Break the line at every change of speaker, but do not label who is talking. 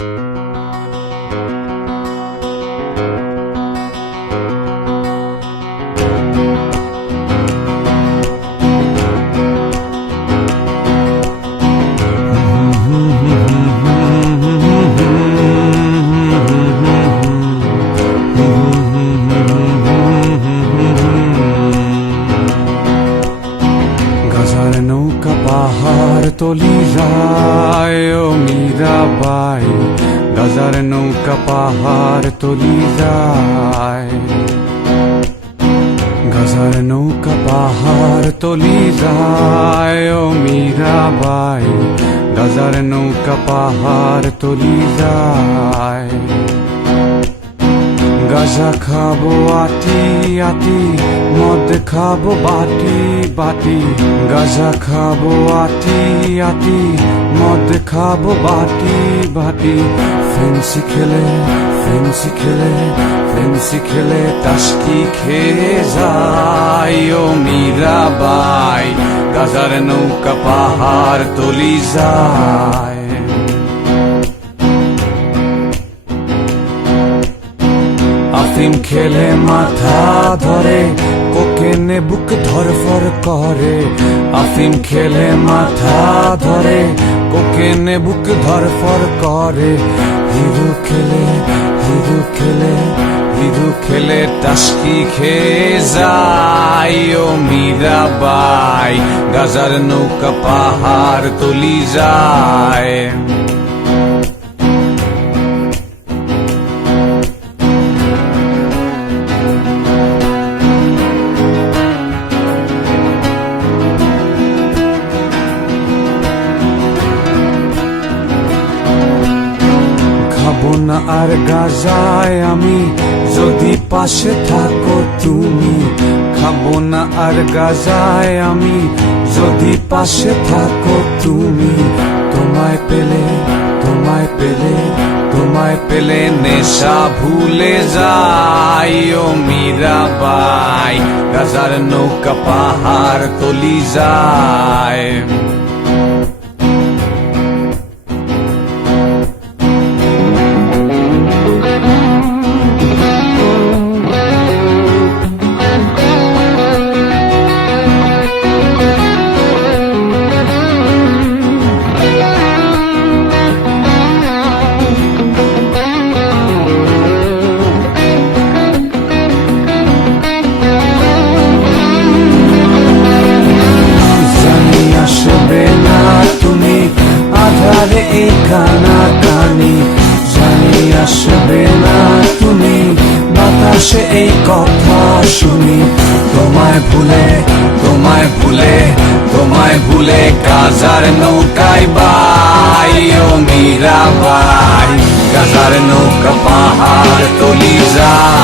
গাজার পাহাড় তলি যায় ও মীরাবাই গাজার নৌকা পাহাড় তলি যায়। গাজার নৌকা পাহাড় তলি যায় ও মীরাবাই গাজার নৌকা পাহাড় তলি যায়। গাজা খাব আটি আটি, মদ খাব বাটি বাটি। গাজা খাব আটি আটি, মদ খাব বাটি বাটি। ফেন্সি খেলে ফেন্সি খেলে ফেন্সি খেলে টাস্কি খেয়ে যাই ও মীরাবাই গাজার নৌকা পাহাড় তলি যায়। আফিম খেলে মাথা ধরে, কোকেনে বুক ধরফর করে। আফিম খেলে মাথা ধরে, কোকেনে বুক ধরফর করে। হিরু খেলে হিরু খেলে হিরু খেলে টাস্কি খেয়ে যায় ও মীরাবাই গাজার নৌকা পাহাড় তলি যায়। খাব না আর গাজায় আমি। যদি পাশে থাকো তুমি, খাব না আর গাজায় আমি। যদি পাশে থাকো তুমি, তোমায় পেলে তোমায় পেলে তোমায় পেলে নেশা ভুলে যাই ও মীরাবাই গাজার নৌকা পাহাড় তলি যায়। আধারে এই কানা কানি জানি আসবে না তুমি, বাতাসে এই কথা শুনি। তোমায় ভুলে তোমায় ভুলে তোমায় ভুলে কাজার নৌকায় বাই, ও মীরা বাই কাজার নৌকা পাহাড় তলি যায়।